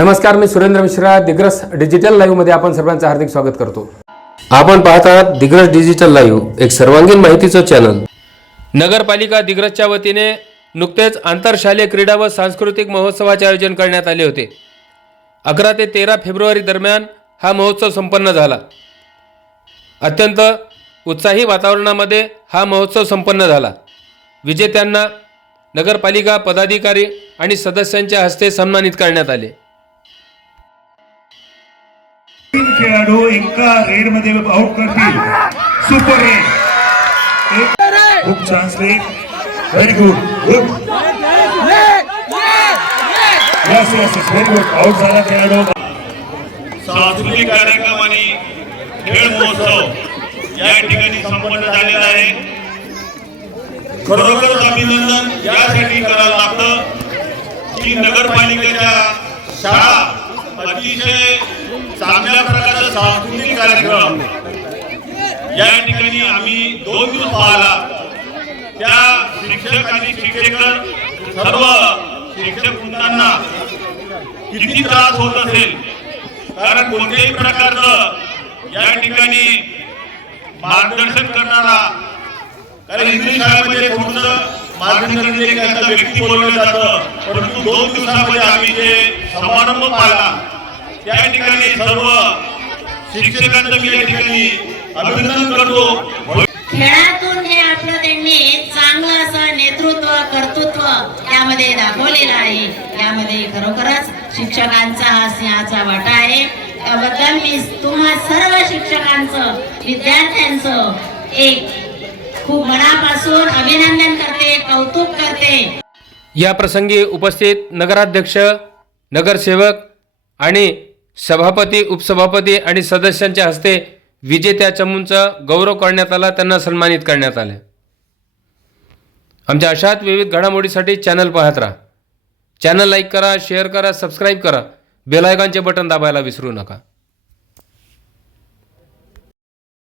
नमस्कार, मी Surendra Mishra. Digras digital live मध्ये आपण सर्वांचं हार्दिक स्वागत करतो. आपण पाहत आहात दिग्रस डिजिटल लाईव्ह, एक सर्वांगीण माहितीचं चॅनल. नगरपालिका दिग्रसच्या वतीने नुकतेच आंतरशालेय क्रीडा व सांस्कृतिक महोत्सवाचे आयोजन करण्यात आले होते. 11 ते 13 फेब्रुवारी दरम्यान हा महोत्सव संपन्न झाला. अत्यंत उत्साही वातावरणामध्ये हा महोत्सव संपन्न झाला. विजेत्यांना नगरपालिका पदाधिकारी आणि सदस्यांच्या हस्ते सन्मानित करण्यात आले. खेळाडू एका रेड मध्ये आउट करतील. सुपर रेड, खूप छान slate, very good. Yes yes very good. Out झाला खेळाडू. सांस्कृतिक कार्यक्रम आणि खेळ महोत्सव या ठिकाणी संपन्न झालेला आहे. खरोखरच अभिनंदन यासाठी करावं लागतं की नगरपालिकेच्या शाळा अतिशय चांगल्या प्रकारचा सांस्कृतिक कार्यक्रम या ठिकाणी आम्ही 2 दिवस पाहिला. त्या शिक्षक आणि शिक्षकेतर सर्व शिक्षक वृंदांना किती त्रास होत असेल, कारण कोणत्याही प्रकारचं या ठिकाणी मार्गदर्शन करणारा, कारण इंग्लिश शाळेमध्ये थोडंसं मार्गदर्शन एखादा व्यक्ती बोलवलं जातं, परंतु 2 दिवसामध्ये आम्ही जे समारंभ पाहिला त्या ठिकाणी सर्व शिक्षकांचं मी या ठिकाणी अभिनंदन करतो. खेळातून हे आपलं त्यांनी चांगलं असं नेतृत्व कर्तृत्व त्यामध्ये दाखवलेलं आहे. यामध्ये खरोखरच शिक्षकांचा हा सिंहाचा वाटा आहे. त्याबद्दल मी तुम्हा सर्व शिक्षकांचं, विद्यार्थ्यांचं एक खूप मनापासून अभिनंदन करते, कौतुक करते. या प्रसंगी उपस्थित नगराध्यक्ष, नगरसेवक आणि सभापती, उपसभापती आणि सदस्यांच्या हस्ते विजेत्या चमूंचा गौरव करण्यात आला, त्यांना सन्मानित करण्यात आले. आमच्या अशाच विविध घडामोडीसाठी चॅनल पाहत राहा. चॅनल लाईक करा, शेअर करा, सबस्क्राईब करा. बेल आयकॉनचे बटन दाबायला विसरू नका.